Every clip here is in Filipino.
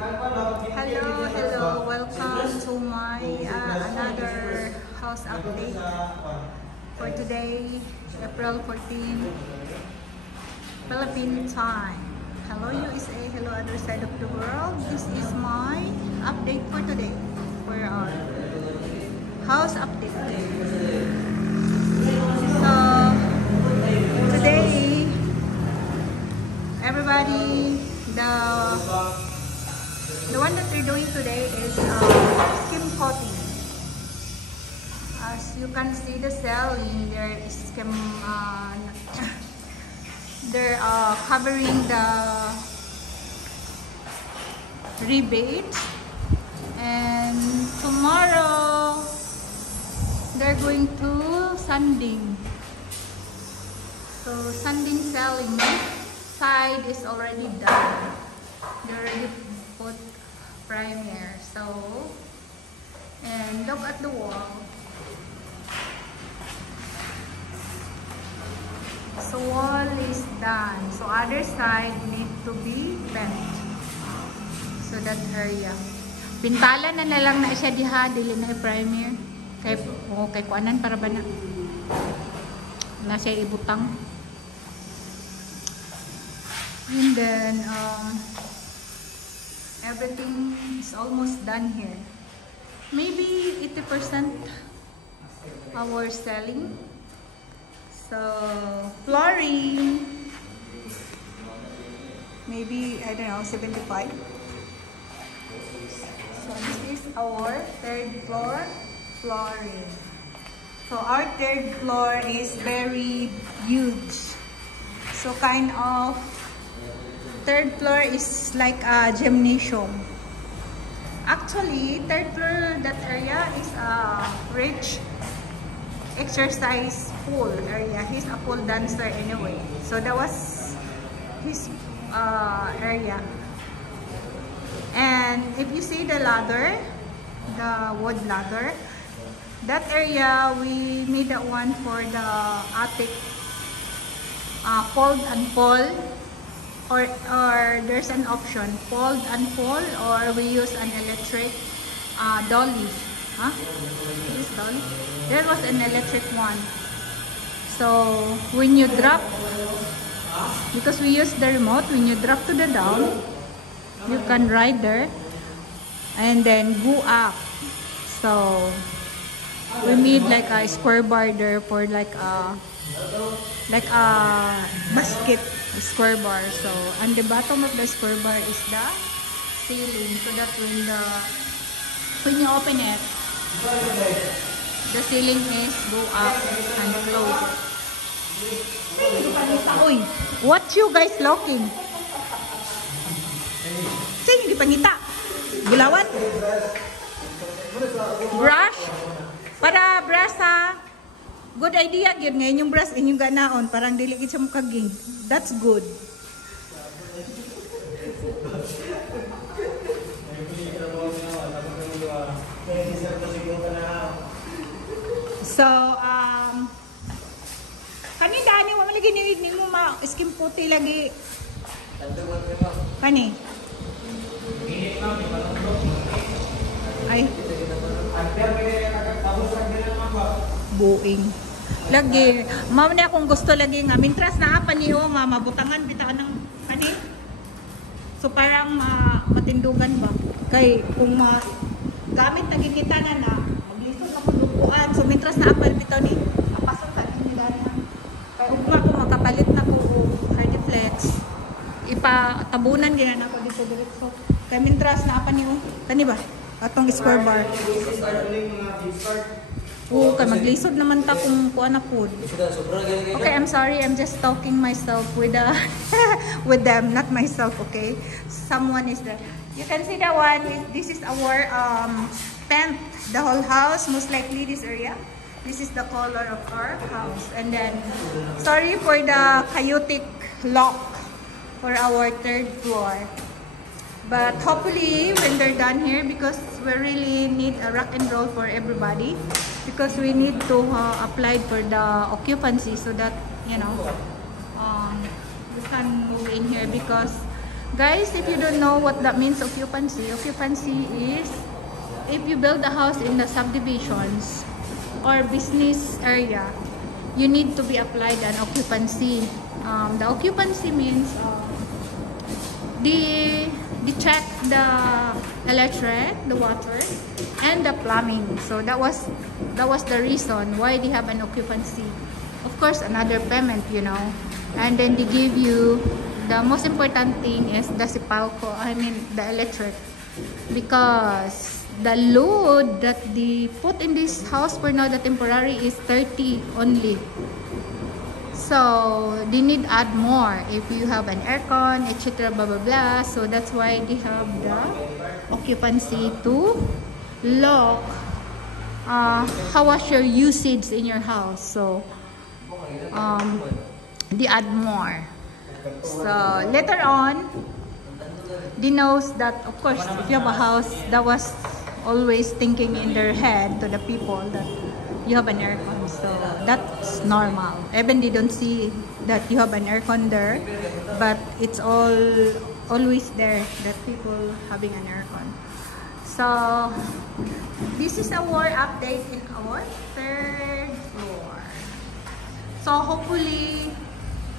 Hello, welcome to my another house update for today, April 14, Philippine time. Hello USA, hello other side of the world. This is my update for today for our house update. So today, everybody, the one that we're doing today is skim coating. As you can see the selling, there is skim. They're covering the rebate, and tomorrow they're going to sanding. So sanding selling side is already done. They already put primer. So, and look at the wall. So wall is done. So other side need to be bent. So that area. Pintala na lang na siya diha, dili na primer. Kay kuanan para ba na siya ibutang. And then everything is almost done here. Maybe 80% our selling. So flooring, maybe I don't know, 75. So this is our third floor flooring. So our third floor is very huge. So kind of third floor is like a gymnasium. Actually, third floor, that area is a rich exercise pool area. He's a pool dancer anyway. So that was his area. And if you see the ladder, the wood ladder, that area we made that one for the attic fold and fold. Or there's an option, fold and fold, or we use an electric dolly. Huh? This dolly? There was an electric one. So when you drop, because we use the remote, when you drop to the down, you can ride there and then go up. So we made like a square bar there for like a basket. Square bar. So on the bottom of the square bar is the ceiling, so that when you open it, the ceiling is go up and close. Uy, what you guys looking? Sige, di pangita. Gulawan? Brush? Para brush ha? Good idea gyud nga inyong brush inyong ganaon, parang dili gid sa mukaging. That's good. So kani dani wa lagi ni mo ma skim puti lagi. Kani? Ay. Buing. Lagi, mao ni akong gusto lagi nga mintras na apa niyo mabutangan bitaan ng kani. So parang matindugan ba? Kay kung gamit na kita na maglisod ako dukuan. So mintras na apa bitaw ni apasok ka ni dali. Kay ug nga ko makapalit na ko credit flex. Ipatabunan gyud na ako dito diretso. Kay mintras na apa niyo kani ba? Atong square bar. Oh, kay maglisod naman ta kung kuan na food. Okay, I'm sorry. I'm just talking myself with with them, not myself, okay? Someone is there. You can see that one. This is our paint the whole house, most likely this area. This is the color of our house. And then sorry for the chaotic lock for our third floor. But hopefully when they're done here, because we really need a rock and roll for everybody, because we need to apply for the occupancy so that, you know, we can move in here, because Guys, if you don't know what that means, occupancy is if you build a house in the subdivisions or business area, you need to be applied an occupancy. The occupancy means they check the electric, the water, and the plumbing. So that was the reason why they have an occupancy. Of course, another payment, you know, and then they give you the most important thing is the sipalco. I mean the electric, because the load that they put in this house for now, the temporary, is 30 only. So they need add more if you have an aircon, etc. Blah blah blah. So that's why they have the occupancy to look how was your usage in your house. So they add more. So later on, they knows that of course if you have a house, that was always thinking in their head to the people that you have an aircon. So that's normal. Even they don't see that you have an aircon there, but it's always there that people having an aircon. So this is our update in our 3rd floor. So hopefully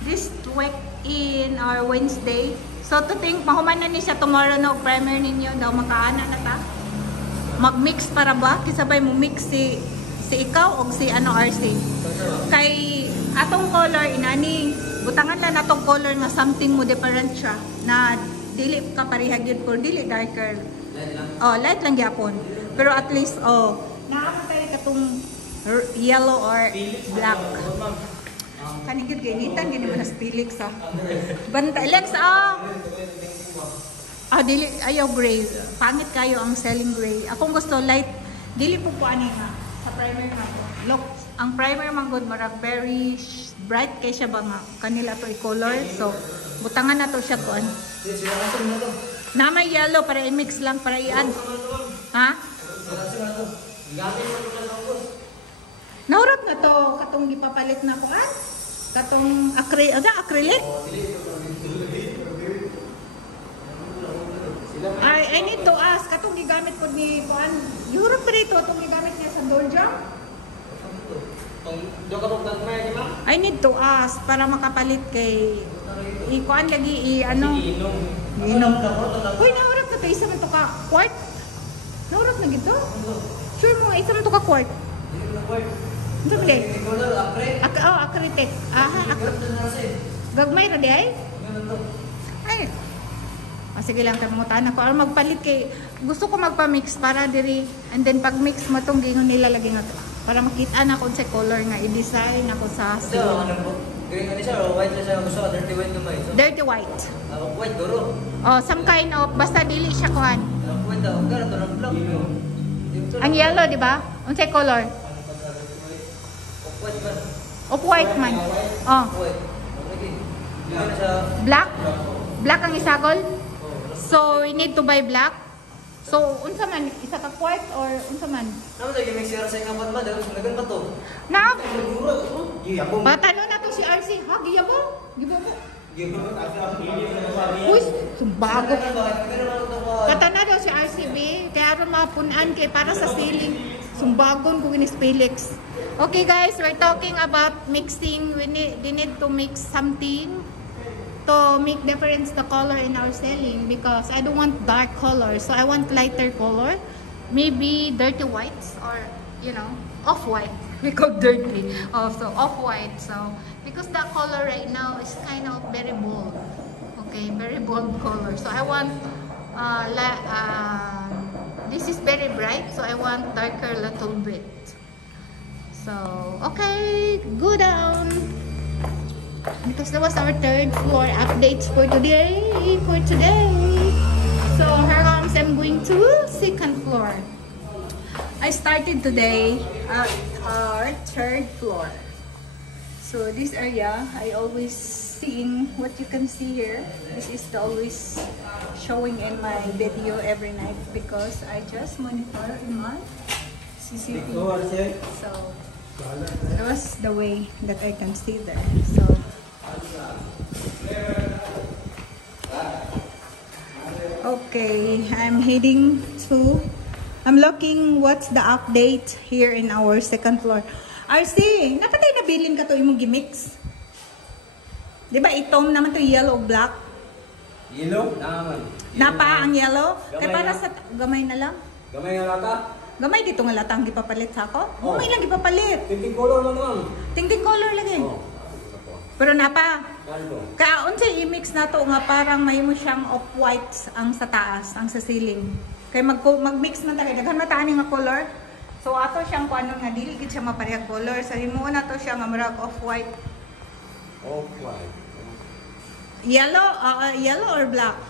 this week in our Wednesday. So to think mahuman na ni siya tomorrow na primer ninyo daw makaana na ta. Mag-mix para ba kisabay mo mix si ikaw o si ano RC. Kay atong color inani butangan lang natong color nga something mo different siya na dili ka pareha gyud for dili darker. Oh, light lang gyapon. Pero at least naapay katong yellow or black. Kanigid ganitan gini mo na Felix Banta Lex dili ayaw gray. Pangit kayo ang selling gray. Akong gusto light. Dili po ani nga sa primer nga. Look, ang primer man good marag very bright kay siya ba nga kanila to i-color. So butangan na to siya kuan. Na may yellow para i-mix lang para i-add. Ha? Naurap na to katong gipapalit na kuan. Katong acrylic. I need to ask katong gigamit ko ni kuan. Europe pa rito atong gigamit niya sa Doljang. I need to ask para makapalit kay kuan lagi inom. Hoy, naurap na to isa man to ka quart. Naurap na gito. Sure mo isa man to ka quart. Ito ba din? Acrylic. Gagmay na di ay? Ay. Sige lang, kamutan ako. Alam magpalit kay gusto ko magpa-mix para diri. And then pag mix mo itong gingon nilalagay nga para makita na kung sa color nga i-design ako sa ceiling. Green ano siya o white siya? Gusto dirty white naman ito? Dirty white. White guro? Some kind of, basta dili siya kuhan. White daw. Gara ito ng black. Ang yellow, di ba? Unsay color? White man. Off-white man. Black? Black ang isagol? So, we need to buy black? So, unsa man? Isa ka quart or unsa man? Naman lagi may sira sa ingapan ba? Dahil sulagan ba to? Na? Patano na to si RC. Ha? Giyabo? Giyabo? Uy, sumbago. Katana daw si RCB. Kaya rin mapunan kay para sa ceiling. Sumbagon kung inis Felix. Okay guys, we're talking about mixing. We need to mix something to make difference the color in our ceiling because I don't want dark color. So I want lighter color. Maybe dirty whites or, you know, off-white. We call dirty. So off-white. So because that color right now is kind of very bold. Okay, very bold color. So I want this is very bright, so I want darker little bit. So okay, go down. Because that was our 3rd floor updates for today. So here comes I'm going to 2nd floor. I started today at our 3rd floor. So this area, I always seeing what you can see here. This is always showing in my video every night because I just monitor in my CCTV. So that was the way that I can see there. So Okay, I'm looking what's the update here in our second floor. RC, napatay na bilin ka to imong gimix? Di ba itom naman to yellow black? Yellow? Naman. Napa ang yellow? Kay Gamay para na. sa gamay na lang. Gamay nga lata? Gamay dito nga latang gipapalit sa ako. Oh. Gamay lang gipapalit. Tinting color lang naman. Ting color lagi. Oh. Pero napa. Kaldo. Kaon sa i-mix na to nga parang may mo siyang off-white ang sa taas, ang sa ceiling. Kay mag-mix man tayo. Daghan matani nga color. So ato siyang kuano nga dili gid siya maparehag color. So himo na to siya nga murag off-white. Off-white. Yellow or black?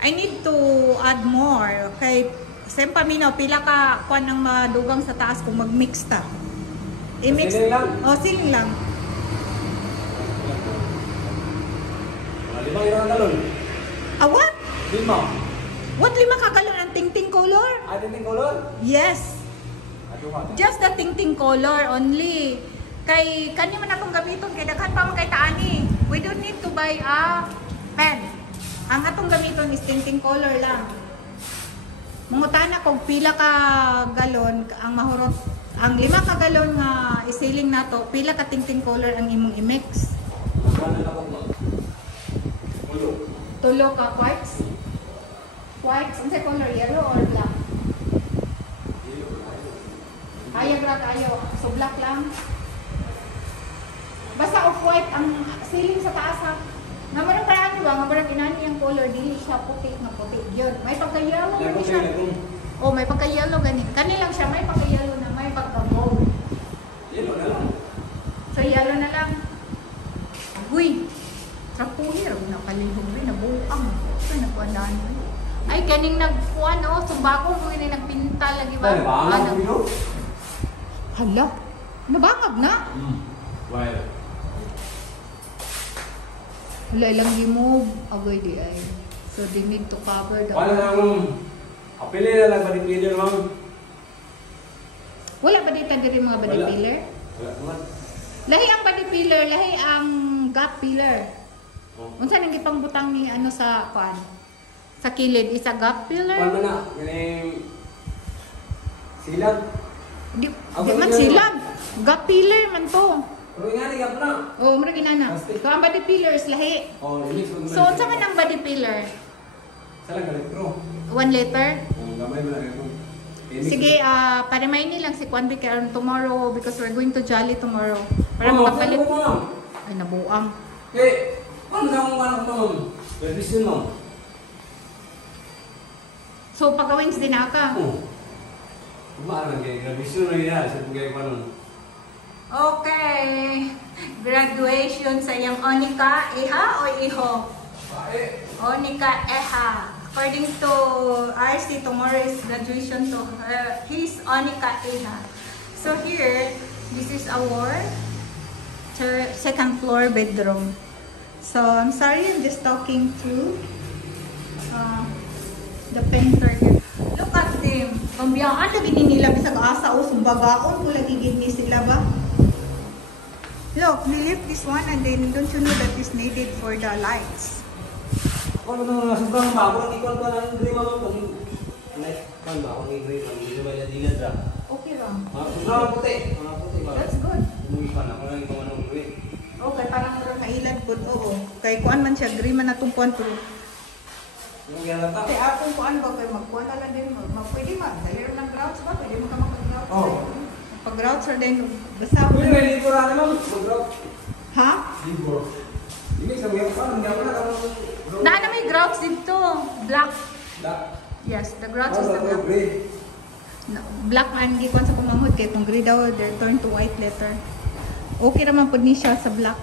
I need to add more. Okay. Sempa minaw pila ka kuan ang madugang sa taas kung mag-mix ta. I-mix. Ceiling lang? Oh, ceiling lang. Limang irang galon. What? Lima. What lima kagalon ang ting color? Tinting color? Yes. Ato ka. Just the ting color only. Kay kani man atong gamiton kay daghan pa man kay taani. We don't need to buy a pen. Ang atong gamiton is ting color lang. Mangutana kog pila ka galon ang mahurot. Ang 5 ka galon nga isiling nato, pila ka ting color ang imong i-mix? Ano na kung ulo? Tulo ka quartz. Quartz, unsa color, yellow or black? Ayaw ra kayo. So black lang. Basta off-white ang ceiling sa taas ha. Nga marang paraan ba, nga marang inani ang color, dili siya puti na puti. Yun, may pagka-yellow gani siya. Oh, may pagka-yellow gani. Kani lang siya, may pagka-yellow na may pagka-gold. Yellow na lang. So yellow na lang. Uy, trapuhir, napalihog rin, nabuang. Ito, nagkuandaan mo. Ay, kaning nagkuan, oh, sumbako mo yun, nagpinta lagi ba? Bangag mo. Hala, nabangag na. Well. Wala lang remove. Agoy di ay. So they need to cover the... Wala na ma'am. Apili na lang body pillar ma'am. Wala ba dito diri mga body Wala. pillar? Wala naman. Lahi ang body pillar, lahi ang gap pillar. Oh. Unsa nang gipang butang ni ano sa kuan? Sa kilid isa gap pillar? Kuan man na. Ganing silag. Di Ako man yun. silang. Gap pillar man to. Pero nga ni gap na. Oh, mura ginana. Plastic. So ang body pillar is lahi. Oh, release mo. So unsa man ang body pillar? Sala galit bro. 1 liter? Gamay mo na ito. Sige, pa-remind nilang si Kwan Bikaron tomorrow because we're going to Jolly tomorrow. Para Oh, makapalit. ano mo, ma'am? Ay, nabuang. Eh, paano na kung ano ma'am? Permission ma'am. So, pagka-wings din aka. Oh. Kumahan kay permission na yan. Sa pagkaya pa nun. Okay. Graduation sa iyang Onika Eha o Iho? Onika Eha. According to RC, tomorrow is graduation to her. He's Onika Eha. So here, this is our second floor bedroom. So I'm sorry, I'm just talking to the painter here. Look at them. Pambiyaan na gini nila bisag asa o sumbagaon ko lagi gini sila ba? Look, we left this one and then don't you know that is needed for the lights. Ano na sobrang bago ang ikon ko ng dream ma'am kung kan ba ang dream ang dito ba dilad ra. Okay lang. Mga puti ba. That's good. Umuwi pa na ko lang ikaw anong dream. Okay, parang meron kailad po. Oo. Kay kuan man siya, green man natong kuan po. Yung yata. Kaya akong kuan ba, kay magkuan na lang din. Pwede ba? Dali ng grouts ba? Pwede mo ka mag-grouts. Oo. Pag-grouts or din, basta. Pwede ba libro ra ma'am? Libro. Ha? Libro. Hindi sa mga pa hindi ako na Na may grouts dito. Black. Black. Yes, the grouts is the black. Gray. No, black man, gikuan sa pamamod. Kaya kung gray daw, they're turned to white letter. Okay naman po ni siya sa black.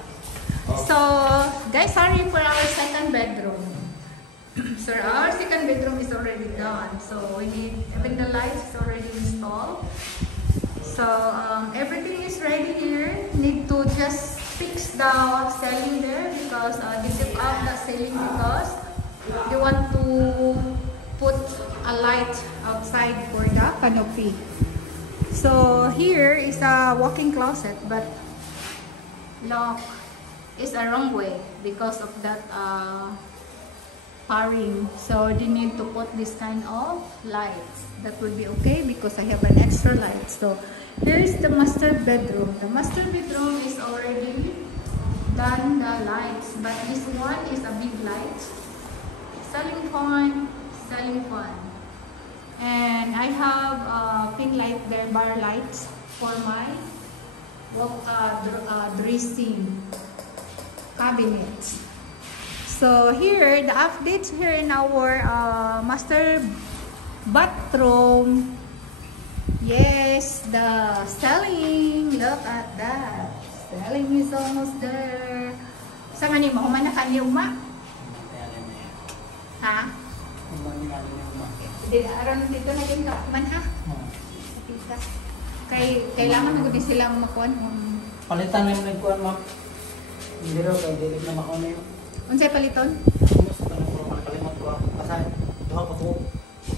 So, guys, sorry for our second bedroom. So, our second bedroom is already done. So, we need, even the lights is already installed. So, everything is ready here. Need to just fix the ceiling there because they took out the ceiling because they want to put a light outside for the canopy. So, here is a walk-in closet, but lock is a wrong way because of that carrying. So they need to put this kind of lights. That would be okay because I have an extra light. So here's the master bedroom. The master bedroom is already done the lights, but this one is a big light. Selling fun, selling fun. And I have pink light there, bar lights for my dressing cabinets. So here, the updates here in our master bathroom. Yes, the selling. Look at that. Selling is almost there. Sa nga ni mo, humana ka niyo ma? Ha? Hindi, aron dito na din ka man ha? Kailangan mo din silang makuhan. Palitan na yung nagkuhan, ma'am. Hindi rin, kaya dilig na makuha na yun. Unsay paliton? Kalimot ko ako. Kasi, duha pa ko.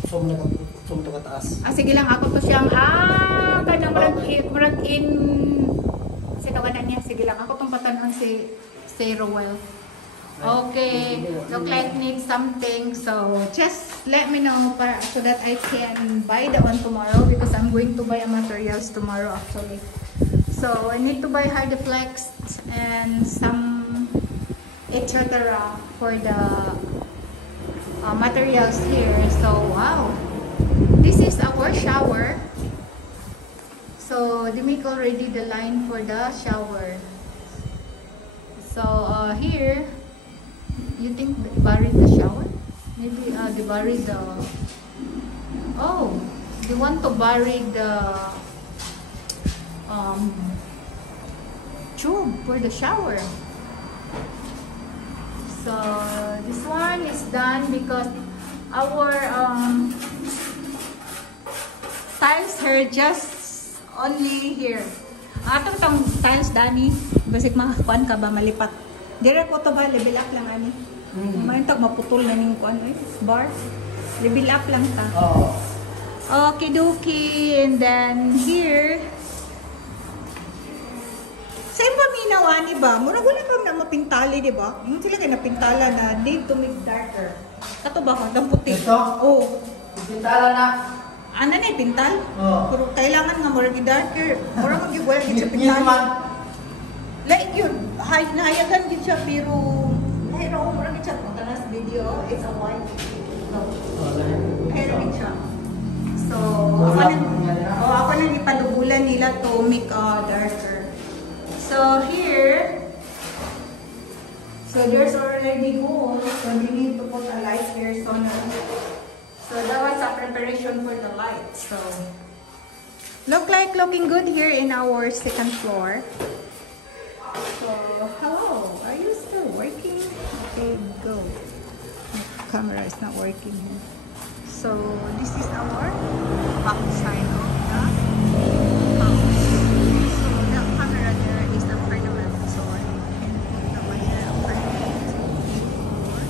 Sum na kataas. Sige lang, ako to siyang, kanang murag in, kasi kawanan niya, sige lang, ako tong patanon si Rowell. Okay, look like need something, so just let me know so that I can buy that one tomorrow because I'm going to buy a materials tomorrow actually. So I need to buy Hardeflex and some etc. for the materials here. So wow, this is our shower. So they make already the line for the shower. So here, you think they buried the shower? Maybe they buried the... Oh, they want to bury the tube for the shower. So this one is done because our tiles here just only here. Atong tong tiles dani, basik makakuan ka ba malipat. Dire ko to ba level up lang ani. Mayroon maputol na ning kuan bar. Level up lang ta. Oo. Okay, dokie. And then here, sa paminaw ani ba? Mura wala pa na mapintali, di ba? Yung sila kay napintala na need to make darker. Kato ba hanggang puti? Ito? Oh. Pintala na. Ano na pintal? Oo. Pero kailangan nga mura darker. Mura mag-iwala gid sa pintali. Like yun, nahayagan din siya pero lahira ko mura gid siya kung tanas video, it's a white. So, lahira gid siya. So, ako nang ipalubulan nila to make darker. So here, so there's already gold, so we need to put a light here. So that was a preparation for the light. So looking good here in our second floor. So hello, are you still working? Okay, go. The camera is not working here. So this is our back side of the house. So the camera there is the ornament. So I can put the one here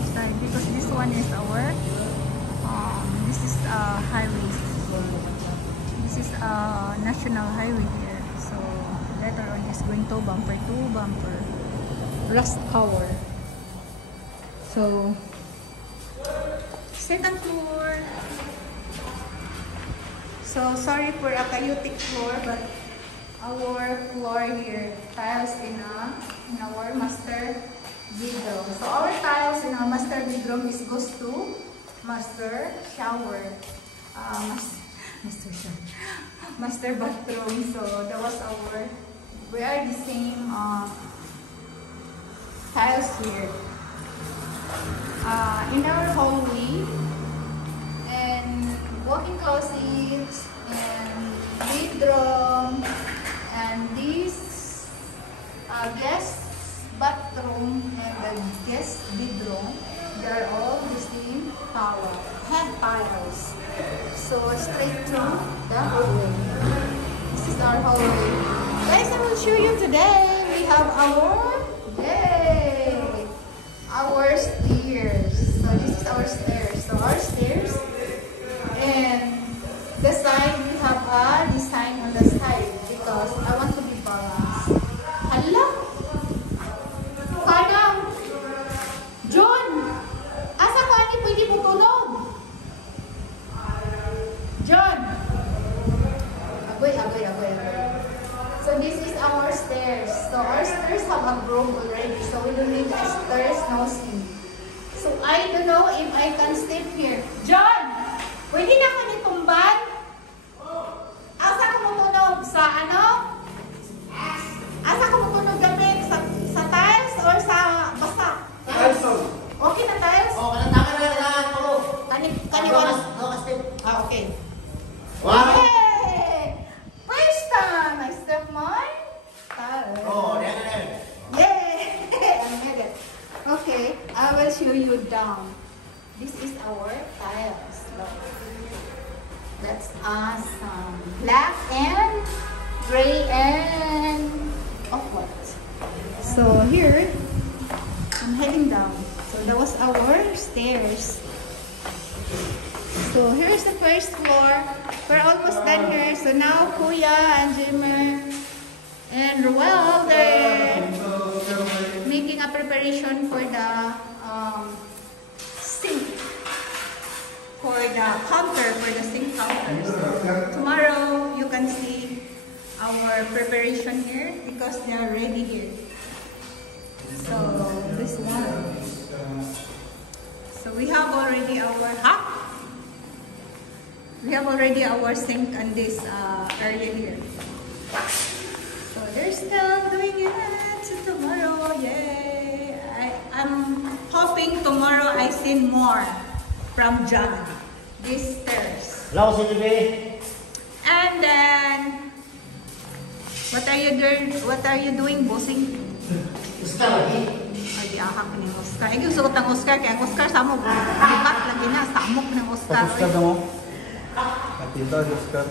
side because this one is our this is highway. This is national highway here. So later on is going to bumper rust hour. So second floor. So sorry for a chaotic floor, but our floor here, tiles in our master bedroom. So our tiles in our master bedroom is goes to master shower, master bathroom. So that was we are the same tiles here. In our hallway and walking closets and bedroom and this guest bathroom and the guest bedroom, they are all the same tiles. So straight through the hallway. This is our hallway. Guys, I will show you today. We have our stairs. So this is our stairs. So our stairs, and the side we have a design on the side because I want to be balanced. Hello, Kadam, John. Asa ko ani stairs. So our stairs have a broom already. So we don't need stairs, no sink. So I don't know if I can step here. John! Pwede na ako nitumban? Asa ko matunog? Sa ano? Asa ko matunog gamit? Sa tiles or sa basta? Tiles. Okay na tiles? Oh, kanang na ako. Kaniwalas. Step. Ah, okay. Wow. Yay! First time I step my tiles. Oh, yan. Yay! I made it. Okay, I will show you down. This is our tiles. Look. That's awesome. Black and gray and off-white. So here, I'm heading down. So that was our stairs. So here's the first floor. We're almost done here. So now Kuya and Jimmer and Ruel, they're making a preparation for the sink. For the counter, for the sink counter. So tomorrow you can see our preparation here because they are ready here. So this one. So we have already our sink and this area here. So they're still doing it. So tomorrow, yay! I'm hoping tomorrow I see more from John. These stairs. Hello, CTV. And then, what are you doing, bossing? Gusto lagi. Ay, di akak ni Oscar. Ay, gusto ko tang Oscar. Kaya Oscar, samok. Lipat lagi na. Samok ng Oscar. mo? Katinta, Oscar.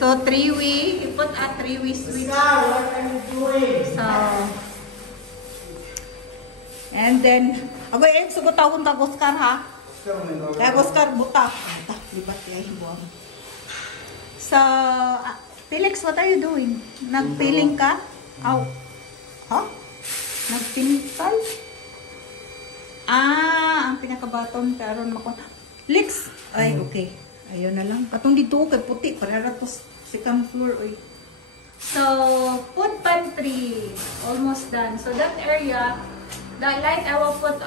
So, three-way. You put a three-way switch. What are you doing? So, and then, ako yung sugutawon tang Oscar, ha? Kaya Oscar, buta. Lipat kaya hibuang. So, Felix, what are you doing? Nagpiling ka? Aw. Huh? Nagpintay? Ang pinakabaton karon mako. Lex. Ay, okay. Ayun na lang. Katong dito kay puti para to second floor oy. So, food pantry almost done. So that area, the light I will put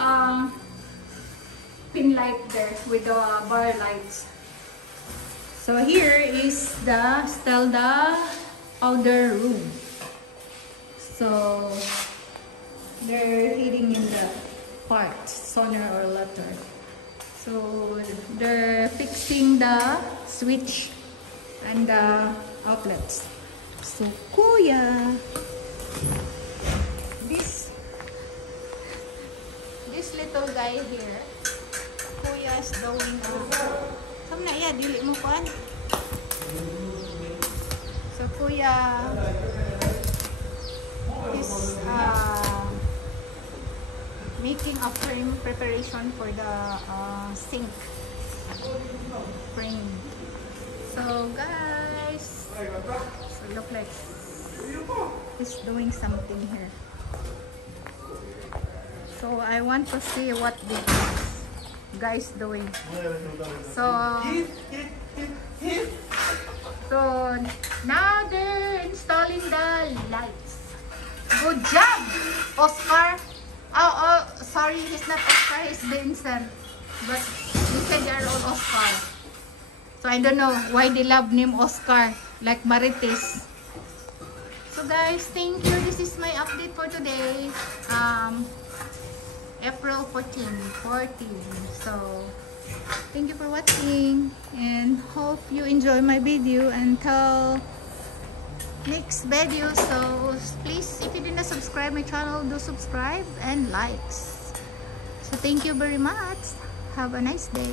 pin light there with the bar lights. So here is the Stelda powder room. So they're heating in the part, sonar or letter. So they're fixing the switch and the outlets. So Kuya, this little guy here, Kuya is doing Kam na iya, dili mo kuan. So Kuya is making a frame preparation for the sink frame. So guys, so look like he's doing something here. So I want to see what this guys doing. So now they're installing the lights. Good job, Oscar. Oh, sorry, he's not Oscar, he's Vincent. But he said they're all Oscar. So I don't know why they love name Oscar, like Marites. So guys, thank you. This is my update for today. April 14. So thank you for watching and hope you enjoy my video. Until next video, so please, if you did not subscribe my channel, do subscribe and likes. So thank you very much. Have a nice day.